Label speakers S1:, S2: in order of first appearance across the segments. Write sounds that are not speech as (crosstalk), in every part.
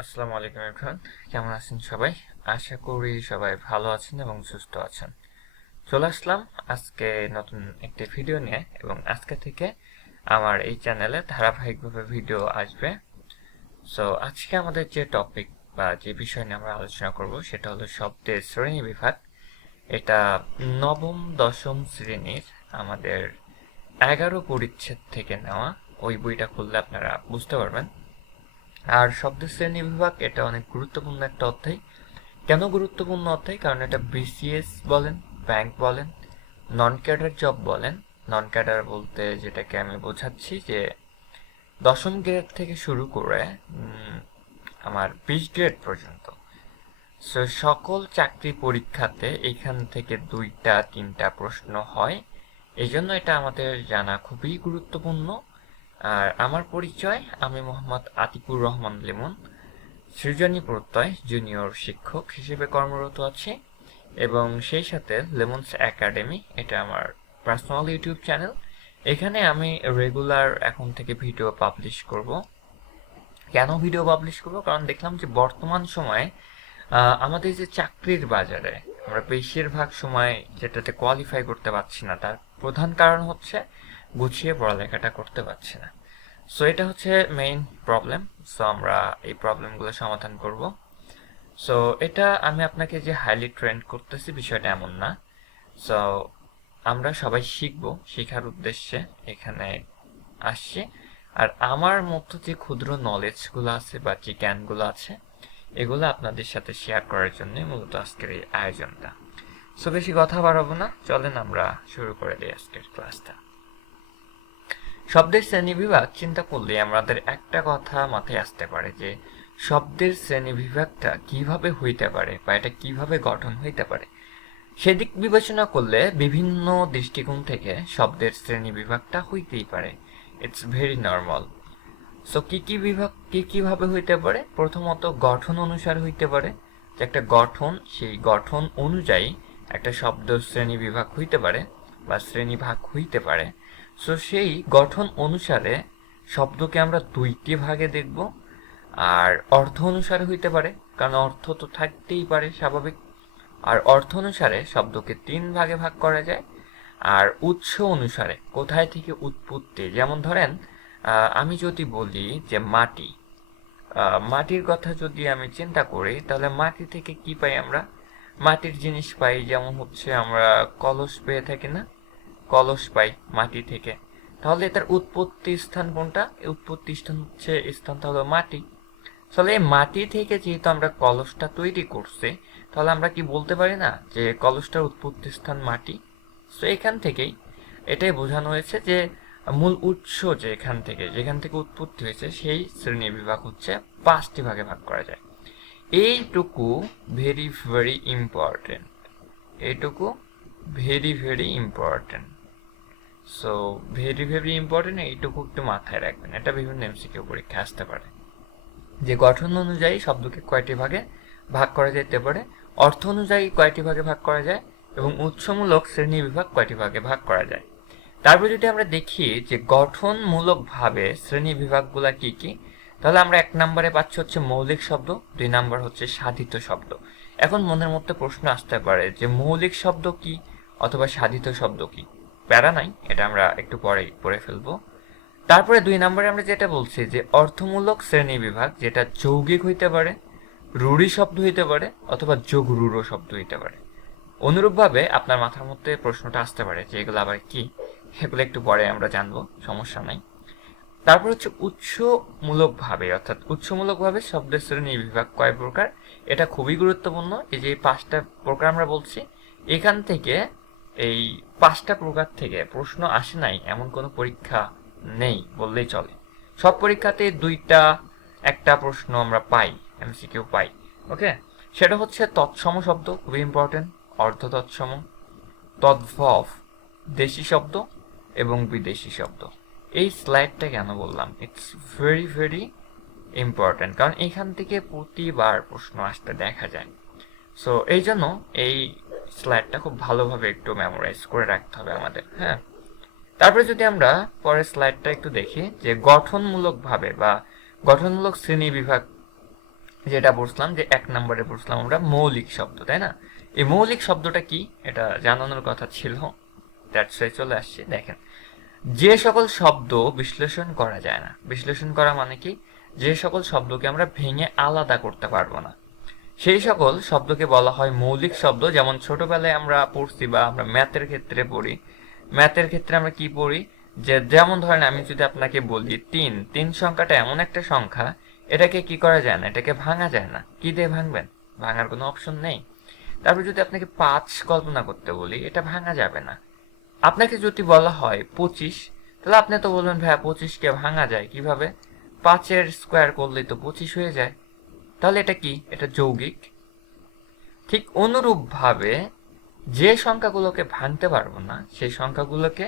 S1: আসসালামু আলাইকুম এভরিওয়ান, কেমন আছেন সবাই? আশা করি সবাই ভালো আছেন এবং সুস্থ আছেন। চলে আসলাম আজকে নতুন একটি ভিডিও নিয়ে এবং আজকে থেকে আমার এই চ্যানেলে ধারাবাহিকভাবে ভিডিও আসবে। সো আজকে আমাদের যে টপিক বা যে বিষয় নিয়ে আমরা আলোচনা করব সেটা হলো শব্দের শ্রেণি বিভাগ এটা নবম, দশম শ্রেণির আমাদের এগারো পরিচ্ছেদ থেকে নেওয়া। ওই বইটা খুললে আপনারা বুঝতে পারবেন। আর শব্দ শ্রেণি বিভাগ, এটা অনেক গুরুত্বপূর্ণ একটা অধ্যায়। কেন গুরুত্বপূর্ণ অধ্যায়? কারণ এটা বিসিএস বলেন ব্যাংক বলেন নন ক্যাডার জব বলেন। নন ক্যাডার বলতে যেটাকে আমি বোঝাচ্ছি যে দশম গ্রেড থেকে শুরু করে আমার বিশ গ্রেড পর্যন্ত, সো সকল চাকরি পরীক্ষাতে এখান থেকে দুইটা, তিনটা প্রশ্ন হয়। এই জন্য এটা আমাদের জানা খুবই গুরুত্বপূর্ণ। আর আমার পরিচয়, আমি মোহাম্মদ আতিকুর রহমান লিমন, সৃজনী প্রত্যয়, জুনিয়র শিক্ষক হিসেবে কর্মরত আছি, এবং সেই সাথে লেমনস একাডেমি, এটা আমার পার্সোনাল ইউটিউব চ্যানেল এখানে আমি রেগুলার এখন থেকে ভিডিও পাবলিশ করব। কেন ভিডিও পাবলিশ করব? কারণ দেখলাম যে বর্তমান সময়ে আমাদের যে চাকরির বাজারে, আমরা বেশিরভাগ সময় যেটাতে কোয়ালিফাই করতে পারছি না, তার প্রধান কারণ হচ্ছে গুছিয়ে পড়ালেখাটা করতে পারছি না। সো এটা হচ্ছে মেইন প্রবলেম সো আমরা এই প্রবলেমগুলো সমাধান করব। সো এটা আমি আপনাকে যে হাইলি ট্রেন্ড করতেছি বিষয়টা এমন না। সো আমরা সবাই শিখব শেখার উদ্দেশ্যে এখানে আসছি। আর আমার মধ্যে যে ক্ষুদ্র নলেজগুলো আছে বা যে জ্ঞানগুলো আছে, এগুলো আপনাদের সাথে শেয়ার করার জন্য মূলত আজকের এই আয়োজনটা। সো বেশি কথা বাড়াবো না। চলেন আমরা শুরু করে দিই আজকের ক্লাসটা শব্দের শ্রেণি বিভাগ চিন্তা করলে আমাদের একটা কথা মাথায় আসতে পারে যে, শব্দের শ্রেণি বিভাগটা কীভাবে হইতে পারে বা এটা কীভাবে গঠন হইতে পারে? সেদিক বিবেচনা করলে বিভিন্ন দৃষ্টিকোণ থেকে শব্দের শ্রেণি বিভাগটা হইতেই পারে। ইটস ভেরি নর্মাল সো কি কি বিভাগ, কি কীভাবে হইতে পারে? প্রথমত গঠন অনুসার হইতে পারে। যে একটা গঠন, সেই গঠন অনুযায়ী একটা শব্দ শ্রেণি বিভাগ হইতে পারে বা শ্রেণি ভাগ হইতে পারে। সো সেই গঠন অনুসারে শব্দকে আমরা দুইটি ভাগে দেখব, আর অর্থ অনুসারে হইতে পারে, কারণ অর্থ তো থাকতেই পারে স্বাভাবিক। আর অর্থ অনুসারে শব্দকে তিন ভাগে ভাগ করা যায়, আর উৎস অনুসারে কোথায় থেকে উৎপত্তি, যেমন ধরেন আমি যদি বলি যে মাটি মাটির কথা যদি আমি চিন্তা করি, তাহলে মাটি থেকে কি পাই আমরা? মাটির জিনিস পাই, যেমন হচ্ছে আমরা কলস পেয়ে থাকি না? কলস পাই মাটি থেকে। তাহলে এটার উৎপত্তি স্থান কোনটা? উৎপত্তি স্থান হচ্ছে স্থানটা হলো মাটি। তাহলে এই মাটি থেকে যেহেতু আমরা কলসটা তৈরি করছি, তাহলে আমরা কি বলতে পারি না যে কলসটার উৎপত্তি স্থান মাটি? তো এখান থেকেই এটাই বোঝানো হয়েছে যে মূল উৎস যে এখান থেকে, যেখান থেকে উৎপত্তি হয়েছে, সেই শ্রেণি বিভাগ হচ্ছে পাঁচটি ভাগে ভাগ করা যায়। এইটুকু ভেরি ভেরি ইম্পর্টেন্ট এইটুকু very very important so very very important এইটুকু একটু মাথায় রাখবেন। এটা বিভিন্ন এমসিকিউ পরীক্ষা আসতে পারে। যে গঠন অনুযায়ী শব্দকে কয়টি ভাগে ভাগ করা যেতে পারে, অর্থ অনুযায়ী কয়টি ভাগে ভাগ করা যায়, এবং উৎসমূলক শ্রেণি বিভাগ কয়টি ভাগে ভাগ করা যায়। তারপর যদি আমরা দেখি যে গঠনমূলকভাবে শ্রেণি বিভাগগুলা কি কি, তাহলে আমরা এক নম্বরে পাচ্ছি হচ্ছে মৌলিক শব্দ, দুই নাম্বার হচ্ছে সাধিত শব্দ। এখন মনের মধ্যে প্রশ্ন আসতে পারে যে মৌলিক শব্দ কি অথবা সাধিত শব্দ কি? প্যারা নাই, এটা আমরা একটু পরেই পড়ে ফেলব। তারপরে দুই নম্বরে আমরা যেটা বলছি যে অর্থমূলক শ্রেণি বিভাগ, যেটা যৌগিক হইতে পারে রুড়ি শব্দ হইতে পারে, অথবা যোগ রূঢ় শব্দ হইতে পারে। অনুরূপভাবে আপনার মাথার মধ্যে প্রশ্নটা আসতে পারে যে এগুলো আবার কি? সেগুলো একটু পরে আমরা জানব, সমস্যা নাই। তারপর হচ্ছে উৎসমূলকভাবে, অর্থাৎ উৎসমূলকভাবে শব্দের শ্রেণি বিভাগ কয় প্রকার? এটা খুবই গুরুত্বপূর্ণ। এই যে পাঁচটা প্রকার আমরা বলছি, এখান থেকে এই পাঁচটা প্রকার থেকে প্রশ্ন আসে নাই, এমন কোনো পরীক্ষা নেই বললেই চলে। সব পরীক্ষাতে দুইটা, একটা প্রশ্ন আমরা পাই এমসিকিউ পাই, ওকে? সেটা হচ্ছে তৎসম শব্দ, খুবই ইম্পর্টেন্ট অর্ধ তৎসম তদ্ভব, দেশি শব্দ এবং বিদেশি শব্দ। এই স্লাইডটা কেন বললাম? ইটস ভেরি ভেরি ইম্পর্টেন্ট কারণ এখান থেকে প্রতিবার প্রশ্ন আসতে দেখা যায়। সো এই জন্য এই স্লাইডটা খুব ভালোভাবে একটু মেমোরাইজ করে রাখতে হবে আমাদের হ্যাঁ? তারপরে যদি আমরা পরের স্লাইডটা একটু দেখি, যে গঠনমূলকভাবে বা গঠনমূলক শ্রেণি বিভাগ যেটা বলছিলাম যে এক নম্বরে বলছিলাম আমরা মৌলিক শব্দ, তাই না? এই মৌলিক শব্দটা কি? এটা জানানোর কথা ছিল। চলে আসছে, দেখেন। যে সকল শব্দ বিশ্লেষণ করা যায় না। বিশ্লেষণ করা মানে কি? যে সকল শব্দকে আমরা ভেঙে আলাদা করতে পারব না। সেই সকল শব্দকে বলা হয় মৌলিক শব্দ, যেমন ছোটবেলায় আমরা পড়ছি বা আমরা ম্যাথের ক্ষেত্রে পড়ি। ম্যাথের ক্ষেত্রে আমরা কি পড়ি? যে যেমন ধরেন আমি যদি আপনাকে বলি, তিন তিন সংখ্যাটা এমন একটা সংখ্যা, এটাকে কি করা যায় না? এটাকে ভাঙা যায় না। কি দিয়ে ভাঙবেন? ভাঙার কোনো অপশন নেই। তারপর যদি আপনাকে পাঁচ কল্পনা করতে বলি, এটা ভাঙা যাবে না। আপনাকে যদি বলা হয় পঁচিশ, তাহলে আপনি তো বলবেন, ভাইয়া, পঁচিশকে ভাঙা যায় কীভাবে? পাঁচের স্কোয়ার করলেই তো পঁচিশ হয়ে যায়। তাহলে এটা কি? এটা যৌগিক। ঠিক অনুরূপভাবে যে সংখ্যাগুলোকে ভাঙতে পারব না, সেই সংখ্যাগুলোকে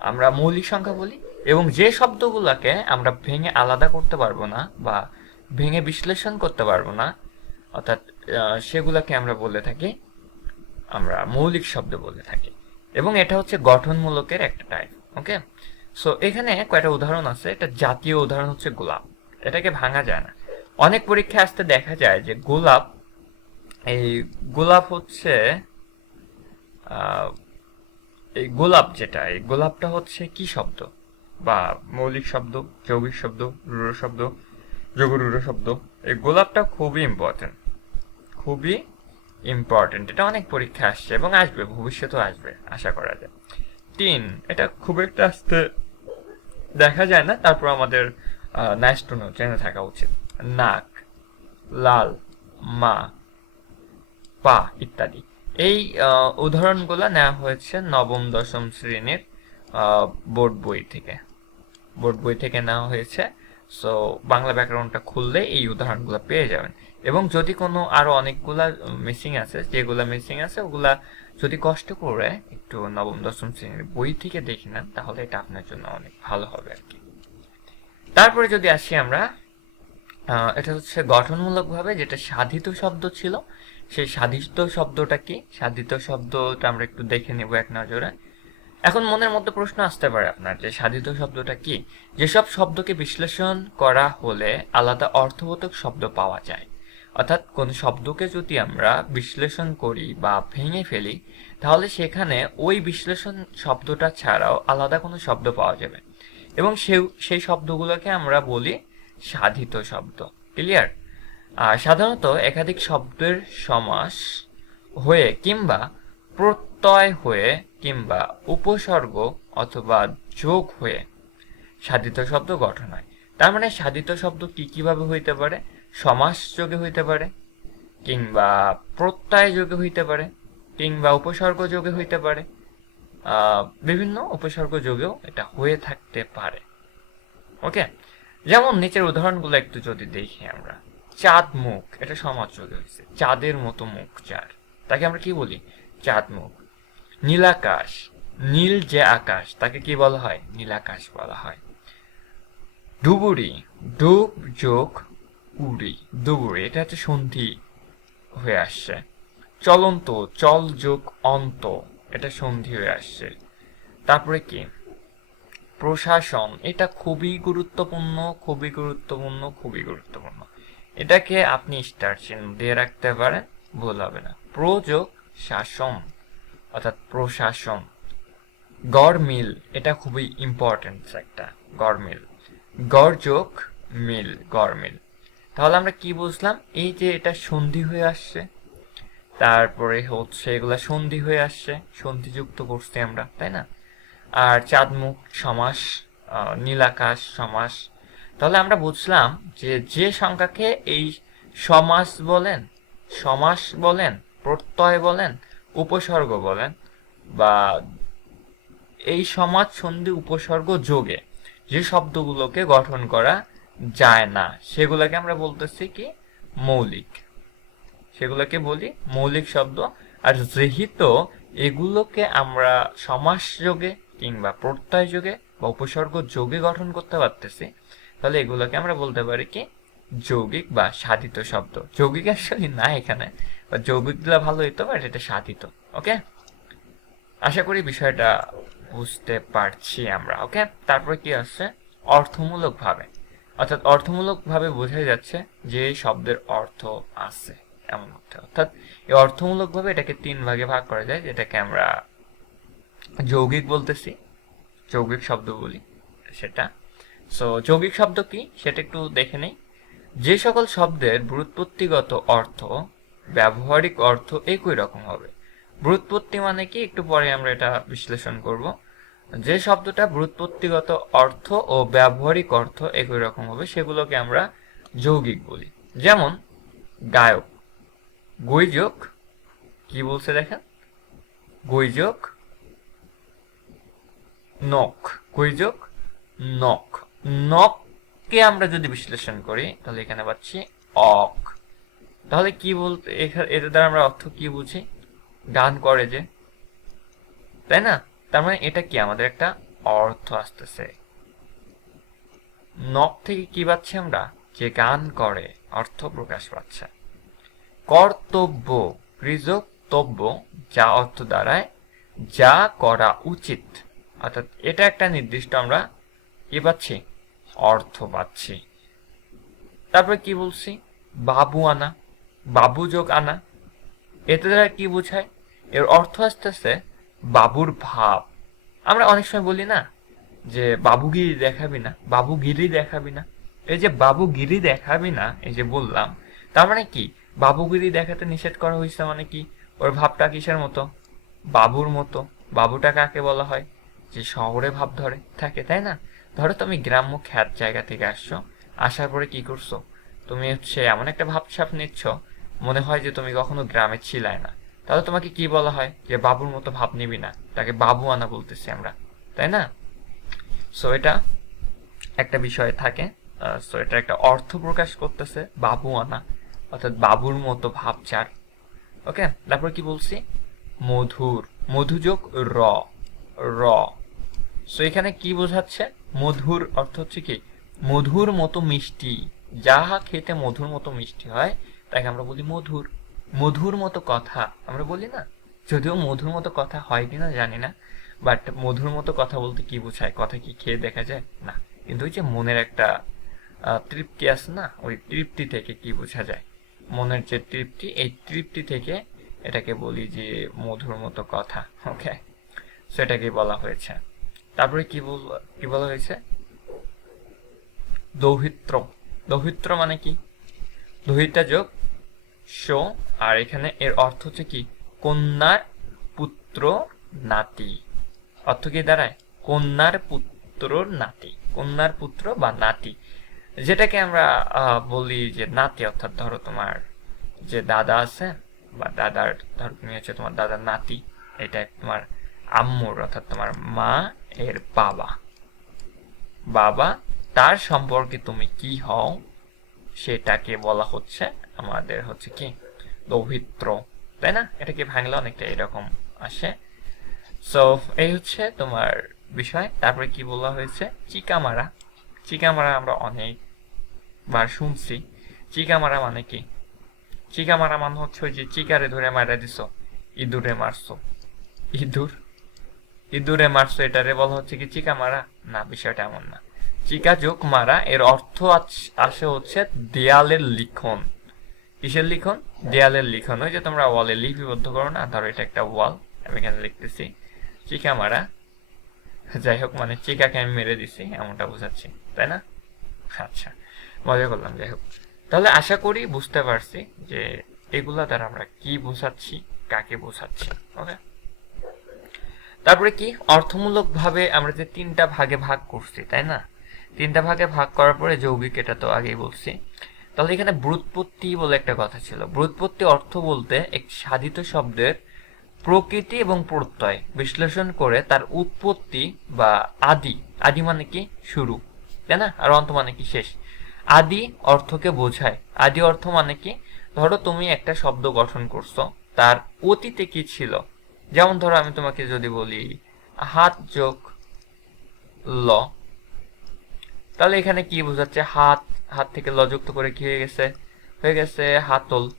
S1: আমরা মৌলিক সংখ্যা বলি এবং যে শব্দগুলোকে আমরা ভেঙে আলাদা করতে পারব না বা ভেঙে বিশ্লেষণ করতে পারব না, অর্থাৎ সেগুলোকে আমরা বলে থাকি, আমরা মৌলিক শব্দ বলে থাকি। এবং এটা হচ্ছে গঠনমূলকের একটা টাইপ ওকে সো এখানে কয়েকটা উদাহরণ আছে? এটা জাতীয় উদাহরণ হচ্ছে গোলাপ। এটাকে ভাঙা যায় না। অনেক পরীক্ষায় আসতে দেখা যায় যে গোলাপ, এই গোলাপ হচ্ছে এই গোলাপ যেটা, এই গোলাপটা হচ্ছে কি শব্দ? বা মৌলিক শব্দ, যৌগিক শব্দ রুড়ো শব্দ যোগরুড়ো শব্দ, এই গোলাপটা খুবই ইম্পর্টেন্ট খুবই ইম্পর্টেন্ট এটা অনেক পরীক্ষা আসছে এবং আসবে, ভবিষ্যতেও আসবে, আশা করা যায়। তিন, এটা খুব একটা আসতে দেখা যায় না, তারপর আমাদের নাইস জেনে থাকা উচিত। নাক, লাল, মা, পা ইত্যাদি। এই উদাহরণগুলো নেওয়া হয়েছে নবম, দশম শ্রেণির বোর্ড বই থেকে। বোর্ড বই থেকে নেওয়া হয়েছে। সো বাংলা ব্যাকরণটা খুললে এই উদাহরণগুলো পেয়ে যাবেন। এবং যদি কোনো আরও অনেকগুলা মিসিং আছে, যেগুলা মিসিং আছে, ওগুলা যদি কষ্ট করে একটু নবম, দশম শ্রেণির বই থেকে দেখে নেন, তাহলে এটা আপনার জন্য অনেক ভালো হবে আর কি। তারপরে যদি আসি আমরা এটা হচ্ছে গঠনমূলকভাবে যেটা সাধিত শব্দ ছিল, সেই সাধিত শব্দটা কি? সাধিত শব্দটা আমরা একটু দেখে নেব এক নজরে। এখন মনের মধ্যে প্রশ্ন আসতে পারে আপনার যে সাধিত শব্দটা কি? যেসব শব্দকে বিশ্লেষণ করা হলে আলাদা অর্থবোধক শব্দ পাওয়া যায়। অর্থাৎ কোন শব্দকে যদি আমরা বিশ্লেষণ করি বা ভেঙে ফেলি, তাহলে সেখানে ওই বিশ্লেষণ শব্দটা ছাড়াও আলাদা কোনো শব্দ পাওয়া যাবে। এবং সেই সেই শব্দগুলোকে আমরা বলি সাধিত শব্দ। ক্লিয়ার সাধারণত একাধিক শব্দের সমাস হয়ে কিংবা প্রত্যয় হয়ে কিংবা উপসর্গ অথবা যোগ হয়ে সাধিত শব্দ গঠন হয়। তার মানে সাধিত শব্দ কি কীভাবে হইতে পারে? সমাস যোগে হইতে পারে কিংবা প্রত্যয় যোগে হইতে পারে কিংবা উপসর্গ যোগে হইতে পারে। বিভিন্ন উপসর্গ যোগেও এটা হয়ে থাকতে পারে। ওকে যেমন নিচের উদাহরণগুলো একটু যদি দেখি আমরা। চাঁদ মুখ, এটা সমাজ চলে হয়েছে। চাঁদের মতো মুখ যার। তাকে আমরা কি বলি? চাঁদ মুখ। নীলাকাশ, নীল যে আকাশ, তাকে কি বলা হয়? নীলাকাশ বলা হয়। ডুবুরি, ডুব, যোগ, উড়ি। ডুবুরি, এটা হচ্ছে সন্ধি হয়ে আসছে। চলন্ত, চল যোগ, অন্ত, এটা সন্ধি হয়ে আসছে। তারপরে কি? প্রশাসন, এটা খুবই গুরুত্বপূর্ণ খুবই গুরুত্বপূর্ণ খুবই গুরুত্বপূর্ণ। এটাকে আপনি স্টার চিহ্ন দিয়ে রাখতে পারেন, ভুল হবে না। প্রযোগ, শাসন, অর্থাৎ প্রশাসন। গড় মিল, এটা খুবই ইম্পর্টেন্ট একটা গড়মিল গড়যোগ মিল, গড় মিল। তাহলে আমরা কি বুঝলাম? এই যে এটা সন্ধি হয়ে আসছে, তারপরে হচ্ছে এগুলা সন্ধি হয়ে আসছে, সন্ধিযুক্ত করছি আমরা, তাই না? আর চাঁদমুখ সমাস নীলাকাশ সমাস। তাহলে আমরা বুঝলাম যে যে সংখ্যাকে এই সমাস বলেন সমাস বলেন, প্রত্যয় বলেন, উপসর্গ বলেন, বা এই সমাজ সন্ধি উপসর্গ যোগে যে শব্দগুলোকে গঠন করা যায় না, সেগুলোকে আমরা বলতেছি কি? মৌলিক। সেগুলোকে বলি মৌলিক শব্দ। আর যেহেতু এগুলোকে আমরা সমাস যোগে কিংবা প্রত্যয় যোগে বা উপসর্গ যোগে গঠন করতে পারতেছি, তাহলে এগুলোকে আমরা বলতে পারি কি? যৌগিক বা সাধিত শব্দ। যৌগিক আসলে না এখানে, বা যৌগিক যৌগিকগুলো ভালো হইতো বাট এটা সাধিত ওকে আশা করি বিষয়টা বুঝতে পারছি আমরা ওকে তারপরে কি আসছে অর্থমূলক ভাবে অর্থাৎ অর্থমূলকভাবে বোঝা যাচ্ছে যে শব্দের অর্থ আছে, এমন অর্থ। অর্থাৎ এই অর্থমূলকভাবে এটাকে তিন ভাগে ভাগ করা যায়, যেটাকে আমরা যৌগিক বলতেছি, যৌগিক শব্দ বলি সেটা। সো যৌগিক শব্দ কি? সেটা একটু দেখে নেই। যে সকল শব্দের ব্যুৎপত্তিগত অর্থ, ব্যবহারিক অর্থ একই রকম হবে। ব্যুৎপত্তি মানে কি? একটু পরে আমরা এটা বিশ্লেষণ করব। যে শব্দটা ব্যুৎপত্তিগত অর্থ ও ব্যবহারিক অর্থ একই রকম হবে, সেগুলোকে আমরা যৌগিক বলি। যেমন, গায়ক। গৈযোগ কি বলছে দেখেন? গৈযোগ নখ। কৈযোগ নখ। নখকে আমরা যদি বিশ্লেষণ করি, তাহলে এখানে পাচ্ছি অক। তাহলে কি বলতে এটার দ্বারা আমরা অর্থ কি বুঝি? গান করে যে। তাই না? তার মানে এটা কি? আমাদের একটা অর্থ আসতেছে। নখ থেকে কি পাচ্ছি আমরা? যে গান করে, অর্থ প্রকাশ পাচ্ছে। কর্তব্য কৃতব্য যা অর্থ দ্বারায়, যা করা উচিত। অর্থাৎ এটা একটা নির্দিষ্ট আমরা কি পাচ্ছি, অর্থ পাচ্ছি। তারপরে কি বলছি? বাবু আনা, বাবু যোগ আনা। এতে দ্বারা কি বোঝায়? এর অর্থ আসতেছে বাবুর ভাব। আমরা অনেক সময় বলি না যে বাবুগিরি দেখাবি না, বাবুগিরি দেখাবি না। এই যে বাবুগিরি দেখাবি না, এই যে বললাম, তার মানে কি? বাবুগিরি দেখাতে নিষেধ করা হয়েছে মানে কি? ওর ভাবটা কিসের মতো? বাবুর মতো। বাবুটা কাকে বলা হয়? যে শহরে ভাব ধরে, থাকে, তাই না? ধরো তুমি গ্রাম্য খ্যাত জায়গা থেকে আসছো, আসার পরে কি করছ? তুমি হচ্ছে এমন একটা ভাবছাপ নিচ্ছ, মনে হয় যে তুমি কখনো গ্রামে ছিলাই না। তাহলে তোমাকে কি বলা হয়? যে বাবুর মতো ভাব নিবি না, তাকে বাবু আনা বলতেছি আমরা, তাই না? সো এটা একটা বিষয় থাকে সো এটা একটা অর্থ প্রকাশ করতেছে, বাবু আনা, অর্থাৎ বাবুর মতো ভাবচার। ওকে তারপর কি বলছি? মধুর, মধুযোগ র র। সো এখানে কি বোঝাচ্ছে? মধুর অর্থ হচ্ছে কি? মধুর মতো মিষ্টি। যাহা খেতে মধুর মতো মিষ্টি হয়, তাকে আমরা বলি মধুর। মধুর মতো কথা, আমরা বলি না? যদিও মধুর মতো কথা হয় কিনা জানি না বাট মধুর মতো কথা বলতে কি বোঝায়? কথা কি খেয়ে দেখা যায়? না। কিন্তু ওই যে মনের একটা তৃপ্তি আছে না? ওই তৃপ্তি থেকে কি বোঝা যায়? মনের যে তৃপ্তি, এই তৃপ্তি থেকে এটাকে বলি যে মধুর মতো কথা। ওকে সেটাকে বলা হয়েছে। তারপরে কি বল, কি বলা হয়েছে? দৌহিত্র দৌহিত্র মানে কি? দহিতা যোগ শো আর এখানে এর অর্থ হচ্ছে কি? কন্যার পুত্র নাতি। অর্থ কি দাঁড়ায়? কন্যার পুত্র নাতি। কন্যার পুত্র বা নাতি। যেটাকে আমরা বলি যে নাতি, অর্থাৎ ধরো তোমার যে দাদা আছে, বা দাদার, ধরো তুমি হচ্ছে তোমার দাদার নাতি, এটা তোমার আম্মুর, অর্থাৎ তোমার মা এর বাবা। বাবা, তার সম্পর্কে তুমি কি হও, সেটাকে বলা হচ্ছে আমাদের হচ্ছে কি দৌহিত্র, তাই না? এটাকে ভাঙলে অনেকটা এরকম আসে। সো এই হচ্ছে তোমার বিষয়। তারপরে কি বলা হয়েছে? চিকামারা। চিকামারা চিকা মারা আমরা অনেকবার শুনছি। চিকামারা মানে কি? চিকা মারা মানে হচ্ছে ওই যে চিকারে ধরে মারা দিছ, ইঁদুরে মারছো। ইঁদুর? ইঁদুরে মারছো, এটারে বলা হচ্ছে কি চিকা মারা? না, বিষয়টা এমন না। চিকা যোগ মারা, এর অর্থ আসে হচ্ছে দেয়ালের লিখন। কিসের লিখন? দেয়ালের লিখন। ওই যে তোমরা ওয়ালে লিপিবদ্ধ করো না, ধরো এটা একটা ওয়াল, আমি এখানে লিখতেছি, চিকা মারা। যাই হোক মানে চিকাকে আমি মেরে দিছি, এমনটা বোঝাচ্ছি, তাই না? আচ্ছা মজা করলাম, যাই হোক। তাহলে আশা করি বুঝতে পারছি যে এগুলা দ্বারা আমরা কি বোঝাচ্ছি, কাকে বোঝাচ্ছি ওকে তারপরে কি? অর্থমূলক ভাবে আমরা যে তিনটা ভাগে ভাগ করছি, তাই না? তিনটা ভাগে ভাগ করার পরে যৌগিক এটা তো আগেই বলছি। তাহলে এখানে ব্রুৎপত্তি বলে একটা কথা ছিল। ব্রুৎপত্তি অর্থ বলতে এক সাধিত শব্দের প্রকৃতি এবং প্রত্যয় বিশ্লেষণ করে তার উৎপত্তি বা আদি। আদি মানে কি? শুরু। তাই না? আর অন্ত মানে কি? শেষ। আদি অর্থকে বোঝায়। আদি অর্থ মানে কি? ধরো তুমি একটা শব্দ গঠন করছ, তার অতীতে কি ছিল? যেমন ধরো আমি তোমাকে যদি বলি, হাত যোগ ল। তাহলে এখানে কি বোঝাচ্ছে? হাত হাত থেকে লযুক্ত করে কি হয়ে গেছে? হয়ে গেছে হাতল।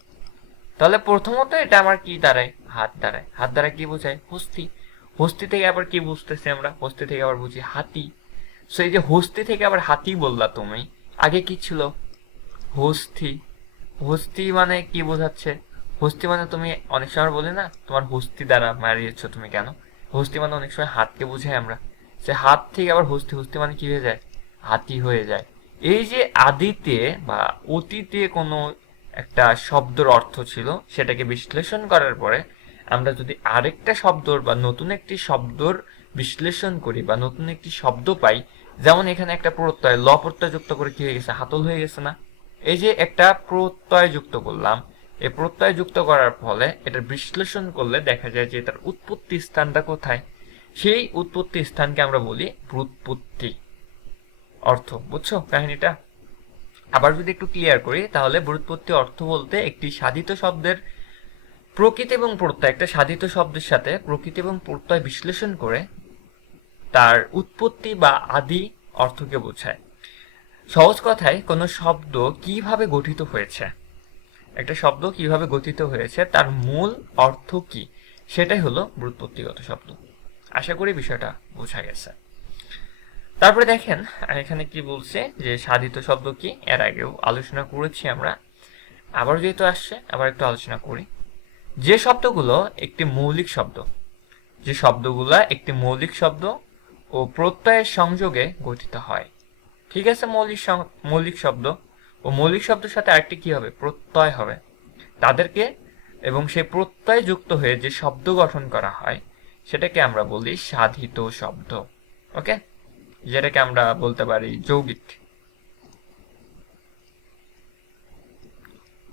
S1: তাহলে প্রথমত এটা আমার কি দাঁড়ায়? হাত দাঁড়ায়। হাত দ্বারা কি বোঝায়? হস্তি। হস্তি থেকে আবার কি বুঝতেছি আমরা? হস্তি থেকে আবার বুঝি হাতি। সো এই যে হস্তি থেকে আবার হাতি বললা তুমি, আগে কি ছিল? হস্তি। হস্তি মানে কি বোঝাচ্ছে? হস্তি মানে তুমি অনেক সময় বলি না, তোমার হস্তি দ্বারা মারিয়েছ তুমি কেন? হস্তি মানে অনেক সময় হাতকে বুঝাই আমরা। সে হাত থেকে আবার হস্তি হস্তি মানে কি হয়ে যায়? হাতি হয়ে যায়। এই যে আদিতে বা অতীতে কোনো একটা শব্দর অর্থ ছিল, সেটাকে বিশ্লেষণ করার পরে আমরা যদি আরেকটা শব্দর বা নতুন একটি শব্দর বিশ্লেষণ করি বা নতুন একটি শব্দ পাই, যেমন এখানে একটা প্রত্যয় ল প্রত্যয় যুক্ত করে কি হয়ে গেছে? হাতল হয়ে গেছে না? এই যে একটা প্রত্যয় যুক্ত করলাম এই প্রত্যয় যুক্ত করার ফলে এটার বিশ্লেষণ করলে দেখা যায় যে তার উৎপত্তি স্থানটা কোথায়? সেই উৎপত্তি স্থানকে আমরা বলি ব্রুৎপত্তি অর্থ, বুঝছ কাহিনীটা? আবার যদি একটু ক্লিয়ার করি, তাহলে ব্রুৎপত্তি অর্থ বলতে একটি সাধিত শব্দের প্রকৃতি এবং প্রত্যয়, একটা সাধিত শব্দের সাথে প্রকৃতি এবং প্রত্যয় বিশ্লেষণ করে তার উৎপত্তি বা আদি অর্থকে বোঝায়। সহজ কথায় কোনো শব্দ কীভাবে গঠিত হয়েছে? একটা শব্দ কীভাবে গঠিত হয়েছে, তার মূল অর্থ কি? সেটাই হলো ব্যুৎপত্তিগত শব্দ। আশা করি বিষয়টা বোঝা গেছে। তারপরে দেখেন, এখানে কি বলছে যে সাধিত শব্দ কি? এর আগেও আলোচনা করেছি আমরা। আবার যেহেতু আসছে, আবার একটু আলোচনা করি। যে শব্দগুলো একটি মৌলিক শব্দ, যে শব্দগুলা একটি মৌলিক শব্দ ও প্রত্যয়ের সংযোগে গঠিত হয়। ঠিক আছে, মৌলিক মৌলিক শব্দ? ও মৌলিক শব্দের সাথে আরেকটি কি হবে? প্রত্যয় হবে। তাদেরকে এবং সেই প্রত্যয় যুক্ত হয়ে যে শব্দ গঠন করা হয়, সেটাকে আমরা বলি সাধিত শব্দ। ওকে? যেটাকে আমরা বলতে পারি যৌগিক।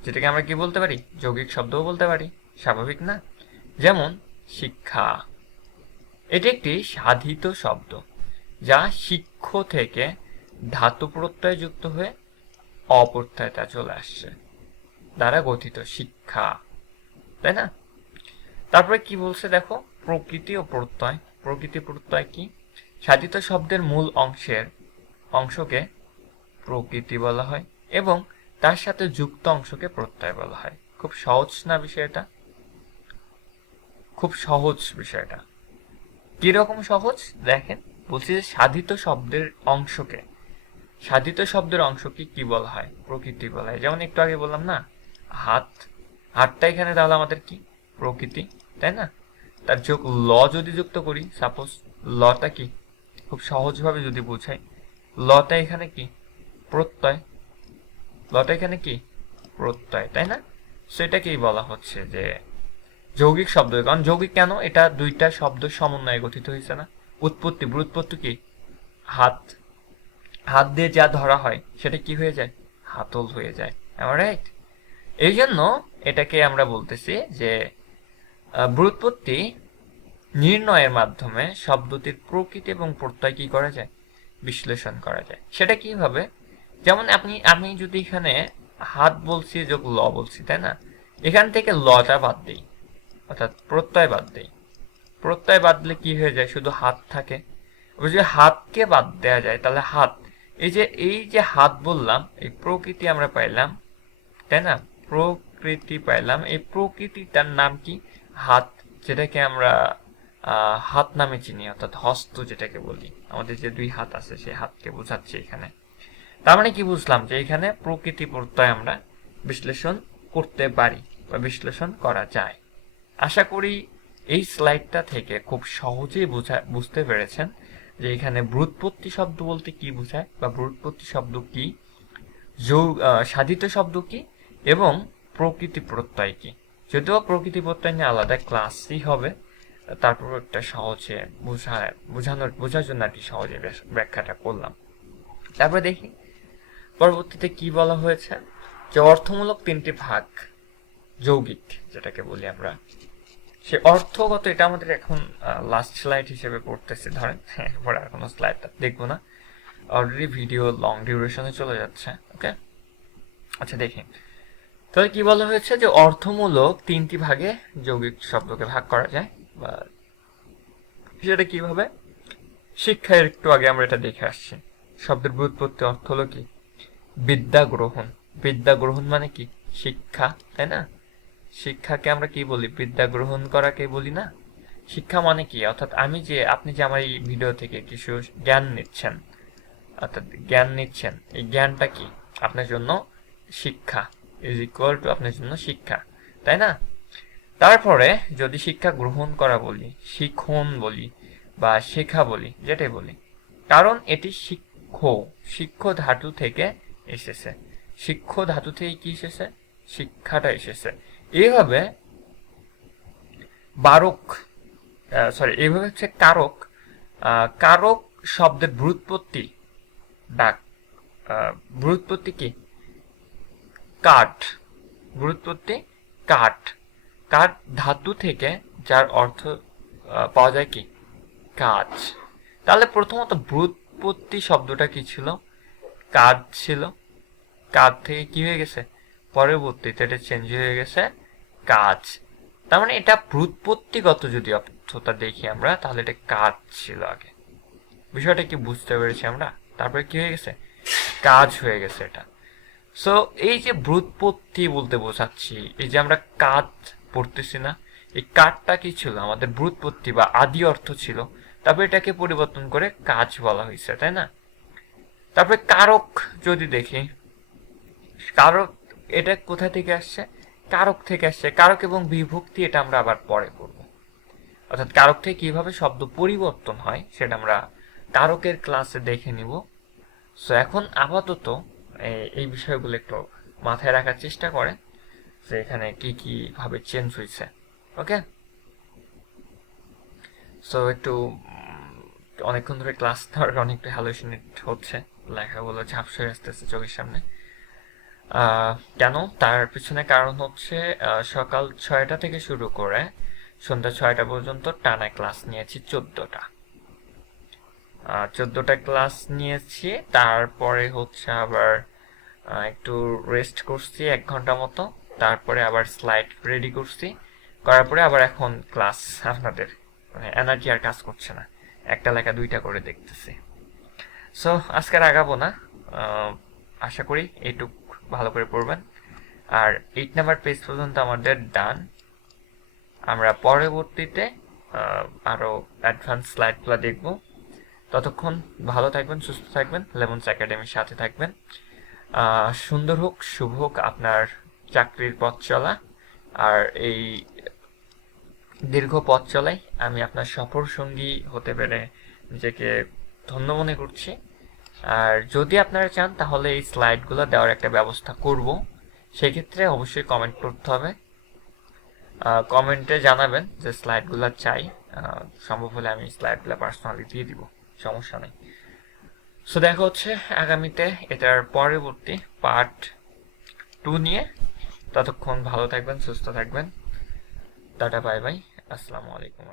S1: যেটাকে আমরা কি বলতে পারি? যৌগিক শব্দও বলতে পারি। স্বাভাবিক না? যেমন শিক্ষা। এটি একটি সাধিত শব্দ, যা শিক্ষ থেকে ধাতু প্রত্যয় যুক্ত হয়ে অপ্রত্যয়তা চলে আসছে। দ্বারা গঠিত শিক্ষা। তাই না? তারপরে কি বলছে দেখো? প্রকৃতি ও প্রত্যয়। প্রকৃতি প্রত্যয় কি? সাধিত শব্দের মূল অংশের অংশকে প্রকৃতি বলা হয় এবং তার সাথে যুক্ত অংশকে প্রত্যয় বলা হয়। খুব সহজ না বিষয়টা? খুব সহজ বিষয়টা। কীরকম সহজ? দেখেন, বলছি যে সাধিত শব্দের অংশকে সাধিত শব্দের অংশকে কি বলা হয়? প্রকৃতি বলা হয়। যেমন একটু আগে বললাম না, হাত, হাতটা এখানে তাহলে আমাদের কি? প্রকৃতি, তাই না? তার যোগ ল যদি যুক্ত করি সাপোজ লটা কি? খুব সহজভাবে যদি বোঝাই, লটা এখানে কি? প্রত্যয়। লটা এখানে কি? প্রত্যয়, তাই না? সেটাকেই বলা হচ্ছে যে যৌগিক শব্দ। কারণ যৌগিক কেন? এটা দুইটা শব্দ সমন্বয়ে গঠিত হয়েছে না। উৎপত্তি ব্রুৎপত্তি কি? হাত হাত দিয়ে যা ধরা হয়, সেটা কি হয়ে যায়? হাতল হয়ে যায়। রাইট এই জন্য এটাকে আমরা বলতেছি যে ব্রুৎপত্তি নির্ণয়ের মাধ্যমে শব্দটির প্রকৃতি এবং প্রত্যয় কি করা যায়? বিশ্লেষণ করা যায়। সেটা কীভাবে? যেমন আপনি, আমি যদি এখানে হাত বলছি, যোগ ল বলছি, তাই না? এখান থেকে লটা বাদ দিই, অর্থাৎ প্রত্যয় বাদ দিই। প্রত্যয় বাদ দিলে কি হয়ে যায়? শুধু হাত থাকে। ওই যে হাতকে বাদ দেওয়া যায়, তাহলে হাত এই যে এই যে হাত বললাম, এই প্রকৃতি আমরা পাইলাম, তাই না? প্রকৃতি পাইলাম। এই প্রকৃতিটার নাম কি? হাত, যেটাকে আমরা হাত নামে চিনি, অর্থাৎ হস্ত যেটাকে বলি। আমাদের যে দুই হাত আছে, সেই হাতকে বোঝাচ্ছে এখানে। তার মানে কি বুঝলাম? যে এখানে প্রকৃতি প্রত্যয় আমরা বিশ্লেষণ করতে পারি বা বিশ্লেষণ করা যায়। আশা করি এই স্লাইডটা থেকে খুব সহজেই বোঝা, বুঝতে পেরেছেন। যে এখানে ব্রুৎপত্তি শব্দ বলতে কি বোঝায়? বা ব্রুৎপত্তি শব্দ কি? যৌ সাধিত শব্দ কি? এবং প্রকৃতি প্রত্যয় কি? যদিও প্রকৃতি প্রত্যয় নিয়ে আলাদা ক্লাসই হবে, তারপর একটা সহজে বোঝা বোঝানোর, বোঝার জন্য আর কি সহজে ব্যাখ্যাটা করলাম। তারপরে দেখি, পরবর্তীতে কি বলা হয়েছে? যে অর্থমূলক তিনটি ভাগ যৌগিক, যেটাকে বলি আমরা। সে অর্থগত এটা আমাদের এখন লাস্ট স্লাইড হিসেবে পড়তেছে। ধরেন, (laughs) এরপরে আর কোনো স্লাইডটা দেখব না। অলরেডি ভিডিও লং ডিউরেশনে চলে যাচ্ছে ওকে আচ্ছা দেখি। তাহলে কি বলা হয়েছে যে অর্থমূলক তিনটি ভাগে যৌগিক শব্দকে ভাগ করা যায়, বা সেটা কীভাবে? শিক্ষা একটু আগে আমরা এটা দেখে আসছি। শব্দের ব্যুৎপত্তি অর্থ হলো কি? বিদ্যা গ্রহণ বিদ্যা গ্রহণ মানে কি? শিক্ষা, তাই না? শিক্ষাকে আমরা কি বলি? বিদ্যা গ্রহণ করাকে বলি না? শিক্ষা মানে কি? অর্থাৎ আমি যে, আপনি যে আমার এই ভিডিও থেকে কিছু জ্ঞান নিচ্ছেন, অর্থাৎ জ্ঞান নিচ্ছেন, এই জ্ঞানটা কি? আপনার জন্য শিক্ষা ইজ ইকুয়াল টু আপনার জন্য শিক্ষা, তাই না? তারপরে যদি শিক্ষা গ্রহণ করা বলি, শিখন বলি, বা শেখা বলি, যেটাই বলি, কারণ এটি শিক্ষ শিক্ষ ধাতু থেকে এসেছে। শিক্ষ ধাতু থেকে কি এসেছে? শিক্ষাটা এসেছে। এইভাবে বারক সরি এইভাবে হচ্ছে কারক কারক শব্দের ব্রুৎপত্তি ডাক ব্রুৎপত্তি কি? কাঠ, ব্রুৎপত্তি কাঠ। কাঠ ধাতু থেকে, যার অর্থ পাওয়া যায় কি? কাজ। তাহলে প্রথমত ব্রুৎপত্তি শব্দটা কি ছিল? কাজ ছিল। কাজ থেকে কি হয়ে গেছে? পরবর্তীতে এটা চেঞ্জ হয়ে গেছে কাজ। তার মানে এটা ব্রুৎপত্তিগত যদি অর্থটা দেখি আমরা, তাহলে এটা কাজ ছিল আগে। বিষয়টা কি বুঝতে পেরেছি আমরা? তারপরে কি হয়ে গেছে? কাজ হয়ে গেছে এটা। সো এই যে ব্রুৎপত্তি বলতে বোঝাচ্ছি, এই যে আমরা কাজ পড়তেছি না, এই কাজটা কি ছিল? আমাদের ব্রুৎপত্তি বা আদি অর্থ ছিল। তারপরে এটাকে পরিবর্তন করে কাজ বলা হয়েছে, তাই না? তারপরে কারক যদি দেখি, কারক এটা কোথা থেকে আসছে? কারক থেকে আসছে। কারক এবং বিভক্তি এটা আমরা আবার পরে করব। অর্থাৎ কারক থেকে কীভাবে শব্দ পরিবর্তন হয় সেটা আমরা কারকের ক্লাসে দেখে নিব। সো এখন আপাতত এই বিষয়গুলো একটু মাথায় রাখার চেষ্টা করে যে এখানে কি কি ভাবে চেঞ্জ হয়েছে। ওকে সো একটু অনেকক্ষণ ধরে ক্লাস নেওয়ার কারণে একটু হ্যালোসিনেট হচ্ছে। লেখাগুলো ঝাপসা আসতেছে চোখের সামনে। কেন? তার পিছনে কারণ হচ্ছে সকাল ছয়টা থেকে শুরু করে সন্ধ্যা ছয়টা পর্যন্ত টানা ক্লাস নিয়েছি চোদ্দটা। চোদ্দটা ক্লাস নিয়েছি, তারপরে হচ্ছে আবার একটু রেস্ট করছি এক ঘণ্টা মতো, তারপরে আবার স্লাইড রেডি করছি, করার পরে আবার এখন ক্লাস আপনাদের মানে এনার্জি আর কাজ করছে না। একটা লেখা দুইটা করে দেখতেছি। সো আজকে আগাবো না। আশা করি এইটুক ভালো করে পড়বেন। আর এইট নাম্বার পেজ পর্যন্ত আমাদের ডান। আমরা পরবর্তীতে আহ, আরও অ্যাডভান্স স্লাইডগুলো দেখব। ততক্ষণ ভালো থাকবেন সুস্থ থাকবেন লেমন্স একাডেমির সাথে থাকবেন। সুন্দর হোক শুভ হোক আপনার চাকরির পথ চলা। আর এই দীর্ঘ পথ চলাই আমি আপনার সফর সঙ্গী হতে পেরে নিজেকে ধন্য মনে করছি। আর যদি আপনারা চান, তাহলে এই স্লাইডগুলো দেওয়ার একটা ব্যবস্থা করব। সেক্ষেত্রে অবশ্যই কমেন্ট করতে হবে। কমেন্টে জানাবেন যে স্লাইডগুলো চাই। সম্ভব হলে আমি স্লাইডগুলো পার্সোনালি দিয়ে দিব, সমস্যা নেই। সো দেখা হচ্ছে আগামীতে, এটার পরবর্তী পার্ট টু নিয়ে। ততক্ষণ ভালো থাকবেন, সুস্থ থাকবেন। টাটা বাই বাই আসসালামু আলাইকুম